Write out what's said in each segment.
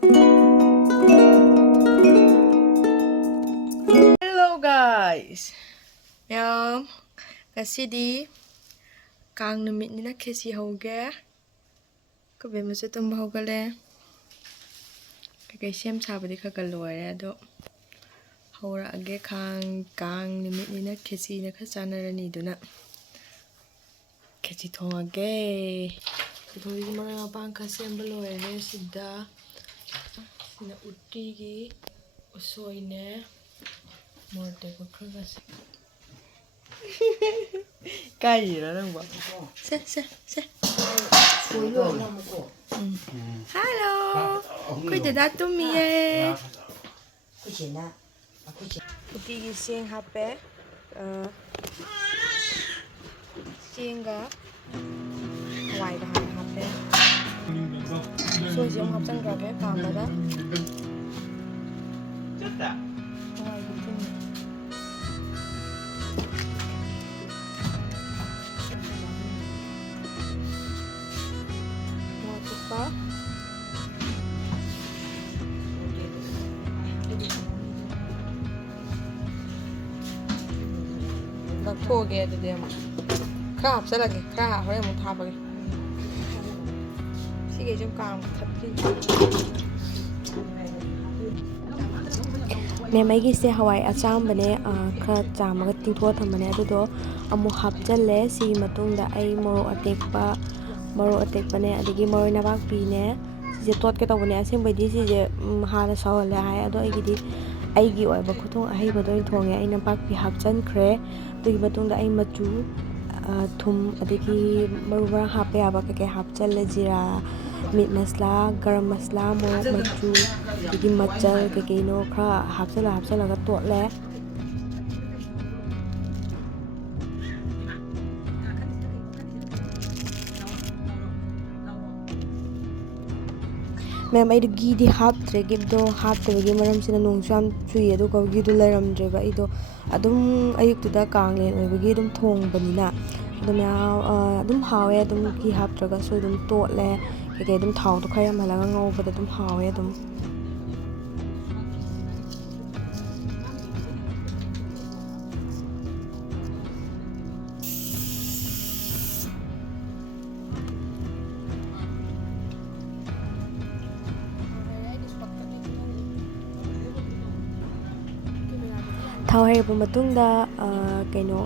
Hello guys. Ngacidi kang numit ni na khesi hoge. Kabe masu tumba hogale. Kakai sem sabadi khaga loire ado. Hora age kang numit ni na khesi na khasanarani duna. Khesi thongage. Thori mara pang khasem loire sida. Sina UTI gi usoi ne. Morte ko khaga. Cái gì đó đang bảo xe hello quay từ đó tụi mình đi xem hấp bé xem cả ngoài và hấp bé xôi giống hấp chân gà bé còn rồi đó ngoài cũng Bak po gaya dedi ama. Kahap sa lagi, kahap hoy mo thapa gi. Sige jom kam thapki. Me mai gi se hawai acham bane khra chamaga tingtho thamane adudo amu hapchalle si matungda ai moro atekpa ne adigi moro na bak pi ne si tot ke tawne asem badi si je hala sawale hai ado aigi oiba khuthong ahai badoi thonge aina bak pi hapchan khre tui matungda ai machu thum adigi marubara hape aba ke hapchalle jira meat masala garam masala morok machu adigi machal ke no kha hapchala ga totle Ma'am, I gi di half tre give do half the gi maram sina nong sam chui adu ko gi du laram dre ba ido adum ayuk tu da kanglen oi gi dum thong banina adum ya adum hawe adum gi half tra ga so dum to le ke dum thau to khayam hala ga ngau ba dum hawe adum thau hai bu matungda kaino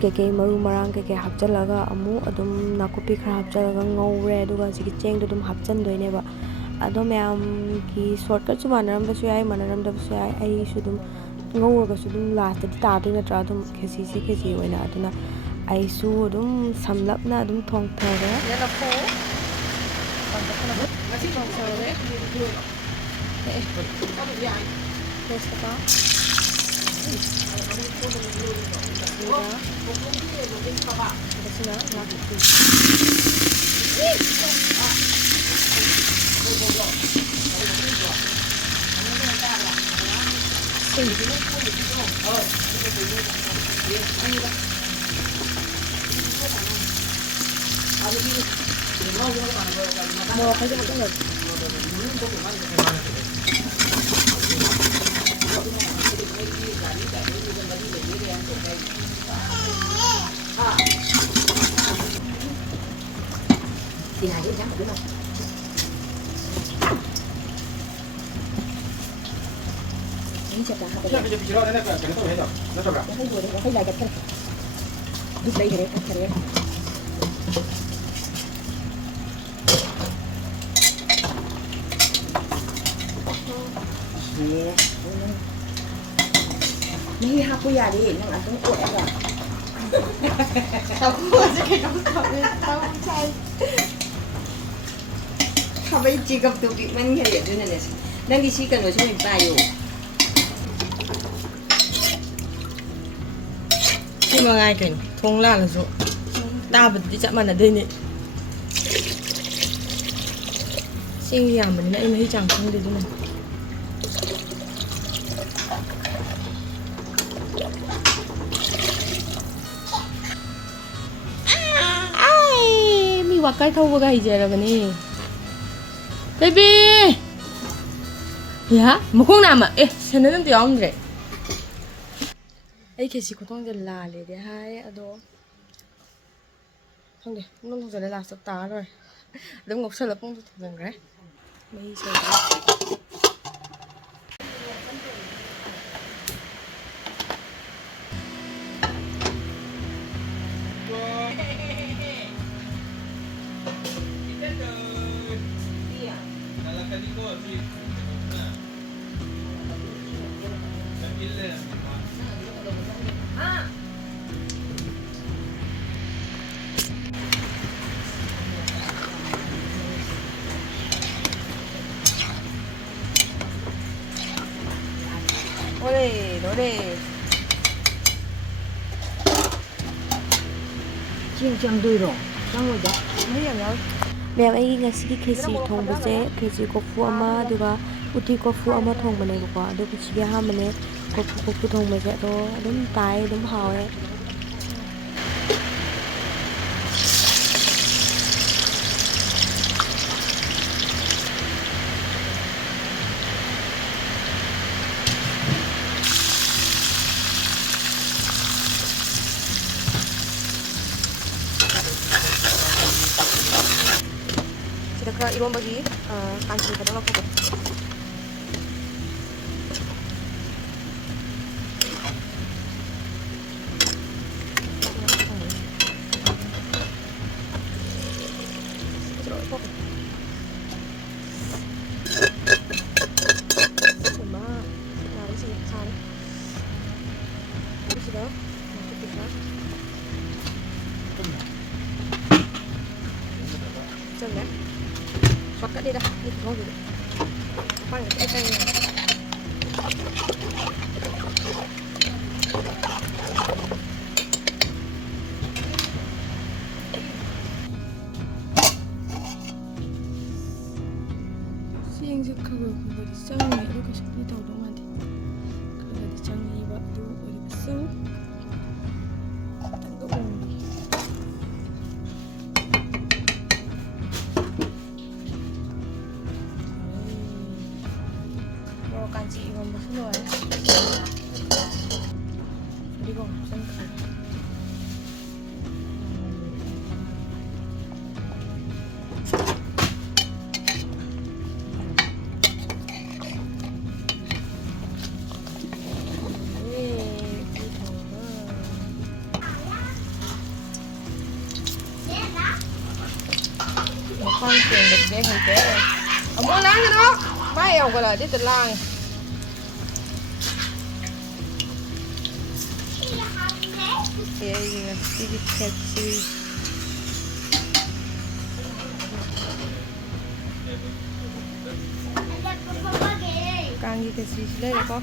ke maru marang ke hapchalaga amu adum nakupi khra hapchalaga ngawre aduga sigi cheng dum hapchan doine ba adom yam ki shortcut chu manaram da su ai manaram da su ai ai su dum ngawra su dum last ta ta ding na tra dum khesi oina aduna ai su dum samlapna dum thong thare ya na pho ngasi thong thare Ini aku ya deh, yang antum kuat ya. Kamu aja kayak kamu cai. Kamu jika tuh gimana ya tuh nih? Nanti sih kan harus main payu. Cuma ngapain? Thong lah langsung. Tahu tidak mana deh nih. Sing yang mana ini cangkang deh tuh. Wakal thau baga hijara bani baby 야, 무콩나마. 에, 새는 데 ꯑꯩ ꯈꯦꯆꯤ ꯈꯨꯊꯣꯡꯁꯦ ꯂꯥꯜꯂꯦꯗꯤ ꯍꯥꯏ ꯑꯗꯣ ꯈꯪꯗꯦ ꯄꯨꯡ ꯊꯣꯡꯖꯜꯂꯦ last ꯇꯥꯔ ꯂꯣꯏꯔꯦ ꯑꯗꯨꯝ ꯉꯧꯁꯜꯂ ꯄꯨꯡ ꯊꯣꯡꯖꯟꯈ꯭ꯔꯦ ꯃꯍꯤ ꯁꯧꯈ꯭ꯔꯦ 노래 노래 ꯆꯦꯡ ꯆꯪꯉꯣꯏꯗ ꯃꯍꯤ ꯌꯥꯝ ꯌꯥꯎꯋꯦ ꯃꯌꯥꯝ ꯑꯩꯒꯤ ꯉꯁꯤꯒꯤ ꯈꯦꯆꯤ ꯊꯣꯡꯕꯁꯦ ꯈꯦꯆꯤ ꯀꯣꯔꯐꯨ ꯑꯃ ꯑꯗꯨꯒ ꯎꯇꯤ ꯀꯣꯔꯐꯨ ꯑꯃ ꯊꯣꯡꯕꯅꯦꯕꯀꯣ ꯑꯗꯣ ꯄꯨꯟꯁꯤꯒꯤ ꯑꯍꯥꯟꯕꯅꯦ ꯀꯣꯔꯐꯨ ꯊꯣꯡꯕꯁꯦ ꯑꯗꯣ ꯑꯗꯨꯝ ꯇꯥꯏ ꯑꯗꯨꯝ ꯍꯥꯎꯋꯦ sida khara irombagi kanchi kadang lako shortcut dia dah ni tolong dulu apa yang kita ini siang sekarang aku di sana itu kasih dia tahu dong nanti kalau di sana iba tu boleh besar tentu kanji iwan besar ya jadi kok sengkak khoan tiền được để hình kế ông muốn láng cái đó mai ông gọi là đi từ làng KHECHRI KANGLEN KHECHRI đây là có